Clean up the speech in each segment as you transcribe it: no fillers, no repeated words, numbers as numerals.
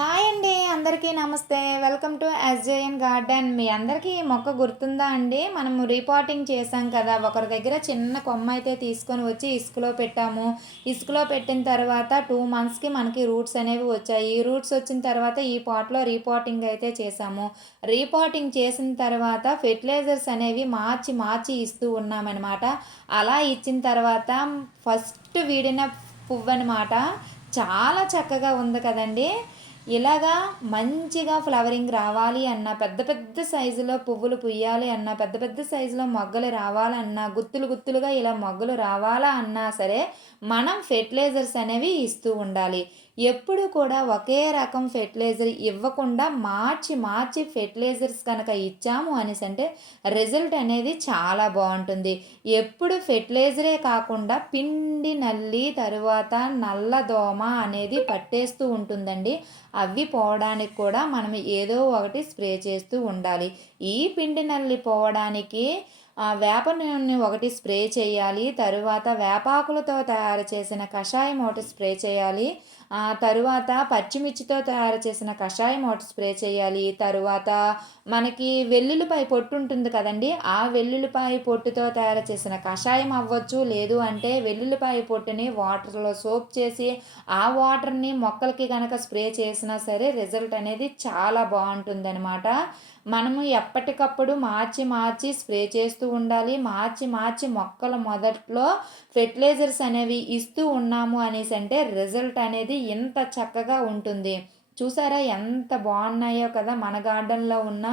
Hi అండి, అందరికీ నమస్తే. Welcome to SJN garden. మీ అందరికీ ఈ మొక్క గుర్తుందా అండి? మనము రీపాటింగ్ చేసాం కదా. ఒకరి దగ్గర చిన్న కొమ్మ అయితే తీసుకొని వచ్చి ఇసుకలో పెట్టాము. ఇసుకలో పెట్టిన తర్వాత 2 మంత్స్కి మనకి రూట్స్ అనేవి వచ్చాయి. ఈ రూట్స్ వచ్చిన తర్వాత ఈ పాట్లో రీపాటింగ్ అయితే చేసాము. రీపాటింగ్ చేసిన తర్వాత ఫెర్టిలైజర్స్ అనేవి మార్చి మార్చి ఇస్తూ ఉన్నామన్నమాట. అలా ఇచ్చిన తర్వాత ఫస్ట్ వీడిన పువ్వు అనమాట. చాలా చక్కగా ఉంది కదండి. ఇలాగా మంచిగా ఫ్లవరింగ్ రావాలి అన్నా, పెద్ద పెద్ద సైజులో పువ్వులు పుయ్యాలి అన్నా, పెద్ద పెద్ద సైజులో మొగ్గలు రావాలన్నా, గుత్తులు గుత్తులుగా ఇలా మొగ్గలు రావాలా అన్నా సరే మనం ఫెర్టిలైజర్స్ అనేవి ఇస్తూ ఉండాలి. ఎప్పుడు కూడా ఒకే రకం ఫెర్టిలైజర్ ఇవ్వకుండా మార్చి మార్చి ఫెర్టిలైజర్స్ కనుక ఇచ్చాము అనేసి అంటే రిజల్ట్ అనేది చాలా బాగుంటుంది. ఎప్పుడు ఫెర్టిలైజరే కాకుండా పిండి నల్లి తరువాత నల్ల దోమ అనేది పట్టేస్తూ ఉంటుందండి. అవి పోవడానికి కూడా మనం ఏదో ఒకటి స్ప్రే చేస్తూ ఉండాలి. ఈ పిండి నల్లి పోవడానికి వేప నూనె ఒకటి స్ప్రే చేయాలి. తరువాత వేపాకులతో తయారు చేసిన కషాయం ఒకటి స్ప్రే చేయాలి. తరువాత పచ్చిమిర్చితో తయారు చేసిన కషాయం ఒకటి స్ప్రే చేయాలి. తరువాత మనకి వెల్లుల్లిపాయ పొట్టు ఉంటుంది కదండి, ఆ వెల్లుల్లిపాయ పొట్టుతో తయారు చేసిన కషాయం అవ్వచ్చు. లేదు అంటే వెల్లుల్లిపాయ పొట్టుని వాటర్లో సోప్ చేసి ఆ వాటర్ని మొక్కలకి కనుక స్ప్రే చేసినా సరే రిజల్ట్ అనేది చాలా బాగుంటుందన్నమాట. మనము ఎప్పటికప్పుడు మార్చి మార్చి స్ప్రే చేస్తూ ఉండాలి. మార్చి మార్చి మొక్కల మొదట్లో ఫెర్టిలైజర్స్ అనేవి ఇస్తూ ఉన్నాము అనేసి అంటే రిజల్ట్ అనేది ఇంత చక్కగా ఉంటుంది. చూసారా ఎంత బాగున్నాయో కదా. మన గార్డెన్లో ఉన్న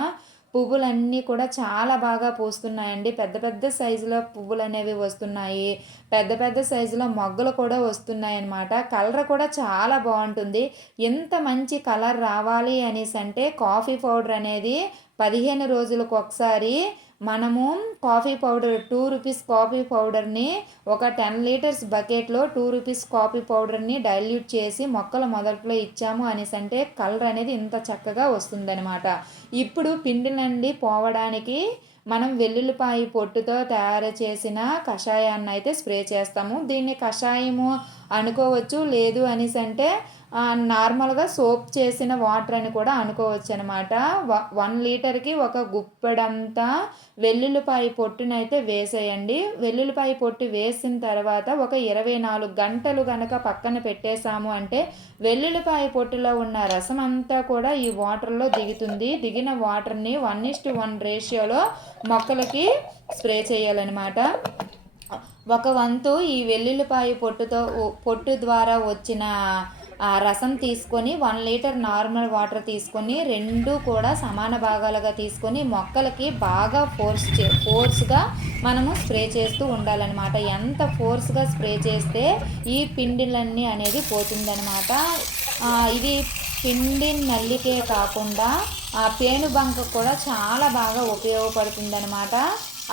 పువ్వులన్నీ కూడా చాలా బాగా పూస్తున్నాయండి. పెద్ద పెద్ద సైజులో పువ్వులు అనేవి వస్తున్నాయి. పెద్ద పెద్ద సైజులో మొగ్గలు కూడా వస్తున్నాయి అన్నమాట. కలర్ కూడా చాలా బాగుంటుంది. ఎంత మంచి కలర్ రావాలి అనేసి అంటే కాఫీ పౌడర్ అనేది 15 రోజులకు ఒకసారి మనము కాఫీ పౌడర్ 2 రూపీస్ కాఫీ పౌడర్ని ఒక 10 లీటర్స్ బకెట్లో 2 రూపీస్ కాఫీ పౌడర్ని డైల్యూట్ చేసి మొక్కల మొదట్లో ఇచ్చాము అనేసి అంటే కలర్ అనేది ఇంత చక్కగా వస్తుందన్నమాట. ఇప్పుడు పిండి నుండి పోవడానికి మనం వెల్లుల్లిపాయ పొట్టుతో తయారు చేసిన కషాయాన్ని అయితే స్ప్రే చేస్తాము. దీన్ని కషాయము అనుకోవచ్చు, లేదు అనేసి అంటే నార్మల్గా సోప్ చేసిన వాటర్ అని కూడా అనుకోవచ్చు అనమాట. 1 లీటర్కి ఒక గుప్పెడంతా వెల్లుల్లిపాయ పొట్టునైతే వేసేయండి. వెల్లుల్లిపాయ పొట్టు వేసిన తర్వాత ఒక 24 గంటలు కనుక పక్కన పెట్టేశాము అంటే వెల్లుల్లిపాయ పొట్టులో ఉన్న రసం అంతా కూడా ఈ వాటర్లో దిగుతుంది. దిగిన వాటర్ని 1:1 రేషియోలో మొక్కలకి స్ప్రే చేయాలన్నమాట. ఒక వంతు ఈ వెల్లుల్లిపాయ పొట్టు ద్వారా వచ్చిన రసం తీసుకొని 1 లీటర్ నార్మల్ వాటర్ తీసుకొని 2 కూడా సమాన భాగాలుగా తీసుకొని మొక్కలకి బాగా ఫోర్స్గా మనము స్ప్రే చేస్తూ ఉండాలన్నమాట. ఎంత ఫోర్స్గా స్ప్రే చేస్తే ఈ పిండిలన్నీ అనేది పోతుందన్నమాట. ఇది పిండి నల్లికే కాకుండా పేనుబంక కూడా చాలా బాగా ఉపయోగపడుతుందన్నమాట.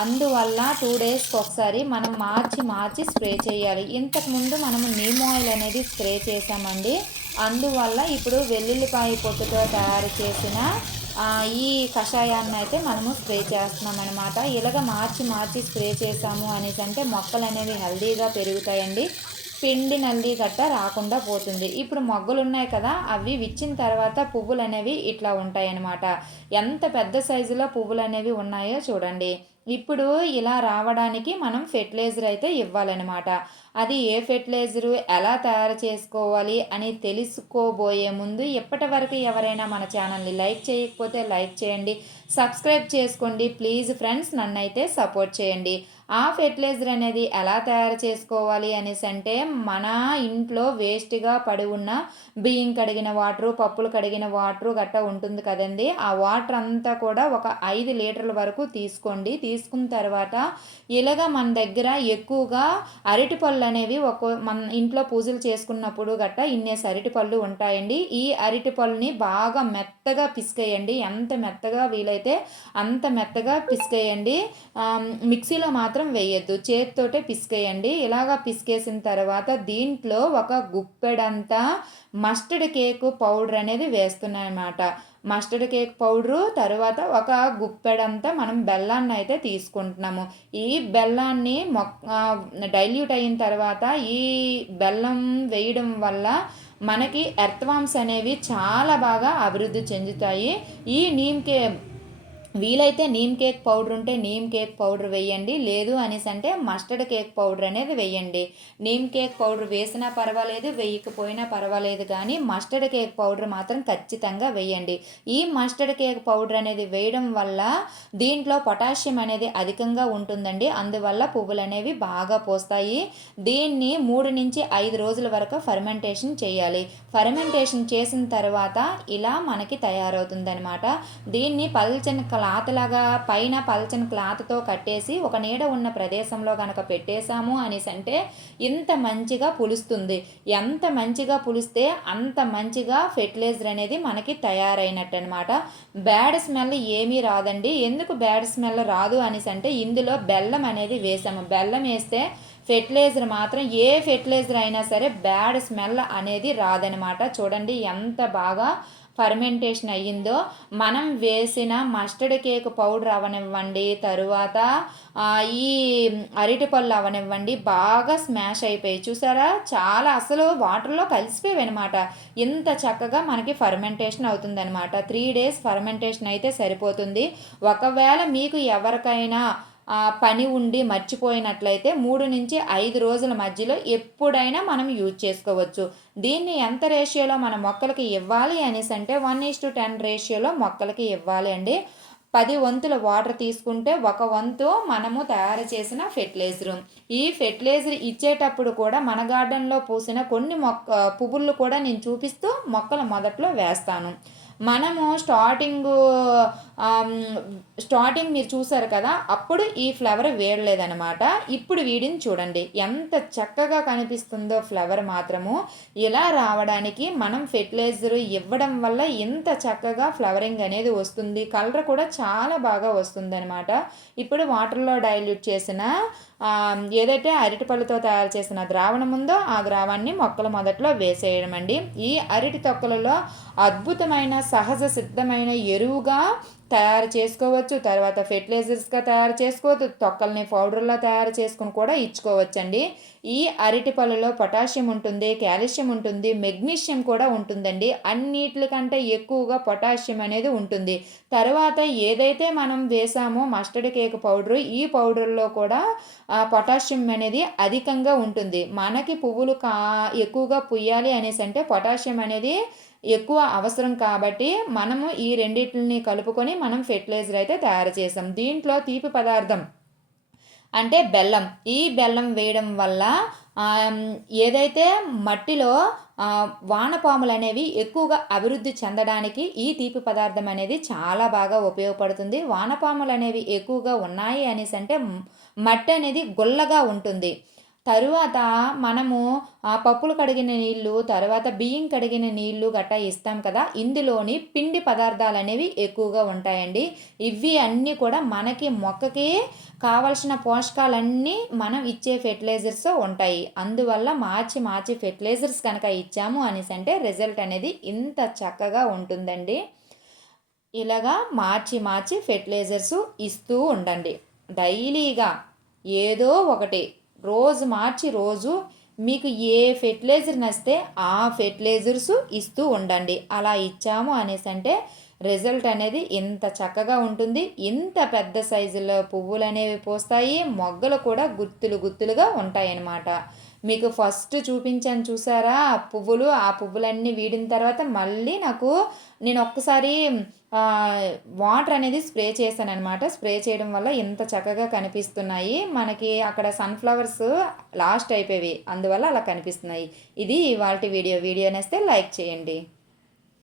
అందువల్ల 2 డేస్కి ఒకసారి మనం మార్చి మార్చి స్ప్రే చేయాలి. ఇంతకుముందు మనము నీమ్ ఆయిల్ అనేది స్ప్రే చేసామండి. అందువల్ల ఇప్పుడు వెల్లుల్లిపాయ పొట్టుతో తయారు చేసిన ఈ కషాయాన్ని అయితే మనము స్ప్రే చేస్తున్నాం అనమాట. ఇలాగ మార్చి మార్చి స్ప్రే చేసాము అనేసి అంటే మొక్కలు అనేవి హెల్దీగా పెరుగుతాయండి. పిండి నల్లి గట్ట రాకుండా పోతుంది. ఇప్పుడు మొగ్గలు ఉన్నాయి కదా, అవి విచ్చిన తర్వాత పువ్వులు అనేవి ఇట్లా ఉంటాయి అన్నమాట. ఎంత పెద్ద సైజులో పువ్వులు అనేవి ఉన్నాయో చూడండి. ఇప్పుడు ఇలా రావడానికి మనం ఫెర్టిలైజర్ అయితే ఇవ్వాలన్నమాట. అది ఏ ఫెర్టిలైజరు ఎలా తయారు చేసుకోవాలి అని తెలుసుకోబోయే ముందు ఇప్పటి వరకు ఎవరైనా మన ఛానల్ని లైక్ చేయకపోతే లైక్ చేయండి, సబ్స్క్రైబ్ చేసుకోండి ప్లీజ్ ఫ్రెండ్స్. నన్ను అయితే సపోర్ట్ చేయండి. ఆ ఫెర్టిలైజర్ అనేది ఎలా తయారు చేసుకోవాలి అనేసి అంటే మన ఇంట్లో వేస్ట్గా పడి ఉన్న బియ్యం కడిగిన వాటరు, పప్పులు కడిగిన వాటరు గట్టా ఉంటుంది కదండి. ఆ వాటర్ అంతా కూడా ఒక 5 లీటర్ల వరకు తీసుకోండి. తీసుకున్న తర్వాత ఇలాగ మన దగ్గర ఎక్కువగా అరటిపళ్ళు అనేవి మన ఇంట్లో పూజలు చేసుకున్నప్పుడు గట్టా ఇన్నేసి అరటిపళ్ళు ఉంటాయండి. ఈ అరటిపళ్ళని బాగా మెత్తగా పిసికేయండి. ఎంత మెత్తగా వీలైతే అంత మెత్తగా పిసికేయండి. మిక్సీలో మాత్రం వేయద్దు, చేతితోటే పిసికేయండి. ఇలాగా పిసికేసిన తర్వాత దీంట్లో ఒక గుప్పెడంతా మస్టర్డ్ కేక్ పౌడర్ అనేది వేస్తున్నాయన్నమాట. మస్టర్డ్ కేక్ పౌడరు తర్వాత ఒక గుప్పెడంతా మనం బెల్లాన్ని అయితే తీసుకుంటున్నాము. ఈ బెల్లాన్ని డైల్యూట్ అయిన తర్వాత ఈ బెల్లం వేయడం వల్ల మనకి ఎర్త్వామ్స్ అనేవి చాలా బాగా అభివృద్ధి చెందుతాయి. ఈ నీమ్‌కే వీలైతే నీమ్ కేక్ పౌడర్ ఉంటే నీమ్ కేక్ పౌడర్ వేయండి, లేదు అనేసి అంటే మస్టర్డ్ కేక్ పౌడర్ అనేది వేయండి. నీమ్ కేక్ పౌడర్ వేసినా పర్వాలేదు, వేయకపోయినా పర్వాలేదు, కానీ మస్టర్డ్ కేక్ పౌడర్ మాత్రం ఖచ్చితంగా వేయండి. ఈ మస్టర్డ్ కేక్ పౌడర్ అనేది వేయడం వల్ల దీంట్లో పొటాషియం అనేది అధికంగా ఉంటుందండి. అందువల్ల పువ్వులు అనేవి బాగా పోస్తాయి. దీన్ని 3 నుంచి 5 రోజుల వరకు ఫర్మెంటేషన్ చేయాలి. ఫర్మెంటేషన్ చేసిన తర్వాత ఇలా మనకి తయారవుతుందనమాట. దీన్ని పల్చని క్లాత్లాగా పైన పల్చని క్లాత్తో కట్టేసి ఒక నీడ ఉన్న ప్రదేశంలో కనుక పెట్టేశాము అనేసి అంటే ఇంత మంచిగా పులుస్తుంది. ఎంత మంచిగా పులిస్తే అంత మంచిగా ఫెర్టిలైజర్ అనేది మనకి తయారైనట్టు అనమాట. బ్యాడ్ స్మెల్ ఏమీ రాదండి. ఎందుకు బ్యాడ్ స్మెల్ రాదు అనేసి అంటే ఇందులో బెల్లం అనేది వేసాము. బెల్లం వేస్తే ఫెర్టిలైజర్ మాత్రం ఏ ఫెర్టిలైజర్ అయినా సరే బ్యాడ్ స్మెల్ అనేది రాదనమాట. చూడండి ఎంత బాగా ఫర్మెంటేషన్ అయ్యిందో. మనం వేసిన మస్టర్డ్ కేక్ పౌడర్ అవనివ్వండి, తరువాత ఈ అరటిపళ్ళు అవనివ్వండి, బాగా స్మాష్ అయిపోయి చూసారా, చాలా అసలు వాటర్లో కలిసిపోయాయి అనమాట. ఇంత చక్కగా మనకి ఫర్మెంటేషన్ అవుతుందన్నమాట. 3 days ఫర్మెంటేషన్ అయితే సరిపోతుంది. ఒకవేళ మీకు ఎవరికైనా పని ఉండి మర్చిపోయినట్లయితే 3 నుంచి 5 రోజుల మధ్యలో ఎప్పుడైనా మనం యూజ్ చేసుకోవచ్చు. దీన్ని ఎంత రేషియోలో మన మొక్కలకి ఇవ్వాలి అనేసి అంటే 1:10 రేషియోలో మొక్కలకి ఇవ్వాలి అండి. 10 వంతుల వాటర్ తీసుకుంటే 1 వంతు మనము తయారు చేసిన ఫెర్టిలైజరు. ఈ ఫెర్టిలైజర్ ఇచ్చేటప్పుడు కూడా మన గార్డెన్లో పూసిన కొన్ని పువ్వులు కూడా నేను చూపిస్తూ మొక్కల మొదట్లో వేస్తాను. మనము స్టార్టింగ్ మీరు చూసారు కదా, అప్పుడు ఈ ఫ్లవర్ వేయలేదనమాట. ఇప్పుడు వీడిని చూడండి ఎంత చక్కగా కనిపిస్తుందో ఫ్లవర్ మాత్రము. ఇలా రావడానికి మనం ఫెర్టిలైజర్ ఇవ్వడం వల్ల ఎంత చక్కగా ఫ్లవరింగ్ అనేది వస్తుంది. కలర్ కూడా చాలా బాగా వస్తుంది అనమాట. ఇప్పుడు వాటర్లో డైల్యూట్ చేసిన ఏదైతే అరటిపళ్ళతో తయారు చేసిన ద్రావణం ఉందో ఆ ద్రావాన్ని మొక్కల మొదట్లో వేసేయడం అండి. ఈ అరటి తొక్కలలో అద్భుతమైన సహజ సిద్ధమైన ఎరువుగా తయారు చేసుకోవచ్చు. తర్వాత ఫెర్టిలైజర్స్గా తయారు చేసుకోవచ్చు. తొక్కల్ని పౌడర్లా తయారు చేసుకుని కూడా ఇచ్చుకోవచ్చండి. ఈ అరటి పళ్ళలో పొటాషియం ఉంటుంది, కాల్షియం ఉంటుంది, మెగ్నీషియం కూడా ఉంటుందండి. అన్నిటికంటే ఎక్కువగా పొటాషియం అనేది ఉంటుంది. తర్వాత ఏదైతే మనం వేసామో మస్టర్డ్ కేక్ పౌడరు, ఈ పౌడర్లో కూడా పొటాషియం అనేది అధికంగా ఉంటుంది. మనకి పువ్వులు ఎక్కువగా పుయ్యాలి అనేసి అంటే పొటాషియం అనేది ఎక్కువ అవసరం కాబట్టి మనము ఈ రెండింటిని కలుపుకొని మనం ఫెర్టిలైజర్ అయితే తయారు చేసాం. దీంట్లో తీపి పదార్థం అంటే బెల్లం. ఈ బెల్లం వేయడం వల్ల ఏదైతే మట్టిలో వానపాములు అనేవి ఎక్కువగా అభివృద్ధి చెందడానికి ఈ తీపి పదార్థం అనేది చాలా బాగా ఉపయోగపడుతుంది. వానపాములు అనేవి ఎక్కువగా ఉన్నాయి అనేసి అంటే మట్టి అనేది గుల్లగా ఉంటుంది. తరువాత మనము పప్పులు కడిగిన నీళ్ళు, తర్వాత బియ్యం కడిగిన నీళ్ళు గట్టా ఇస్తాం కదా, ఇందులోని పిండి పదార్థాలు అనేవి ఎక్కువగా ఉంటాయండి. ఇవి అన్నీ కూడా మనకి మొక్కకి కావలసిన పోషకాలన్నీ మనం ఇచ్చే ఫెర్టిలైజర్స్ ఉంటాయి. అందువల్ల మార్చి ఫెర్టిలైజర్స్ కనుక ఇచ్చాము అనేసి అంటే రిజల్ట్ అనేది ఇంత చక్కగా ఉంటుందండి. ఇలాగా మార్చి ఫెర్టిలైజర్స్ ఇస్తూ ఉండండి. డైలీగా ఏదో ఒకటి రోజు మీకు ఏ ఫెర్టిలైజర్ నచ్చితే ఆ ఫెర్టిలైజర్స్ ఇస్తూ ఉండండి. అలా ఇచ్చాము అనేసి అంటే రిజల్ట్ అనేది ఇంత చక్కగా ఉంటుంది. ఇంత పెద్ద సైజులో పువ్వులు అనేవి పోస్తాయి. మొగ్గలు కూడా గుత్తులుగా ఉంటాయి అన్నమాట. మీకు ఫస్ట్ చూపించాను చూసారా పువ్వులు, ఆ పువ్వులన్నీ వీడిన తర్వాత మళ్ళీ నేను ఒక్కసారి వాటర్ అనేది స్ప్రే చేశాను అనమాట. స్ప్రే చేయడం వల్ల ఇంత చక్కగా కనిపిస్తున్నాయి. మనకి అక్కడ సన్ఫ్లవర్స్ లాస్ట్ అయిపోయి అందువల్ల అలా కనిపిస్తున్నాయి. ఇది ఇవాల్టి వీడియో. వీడియో నేస్తే లైక్ చేయండి.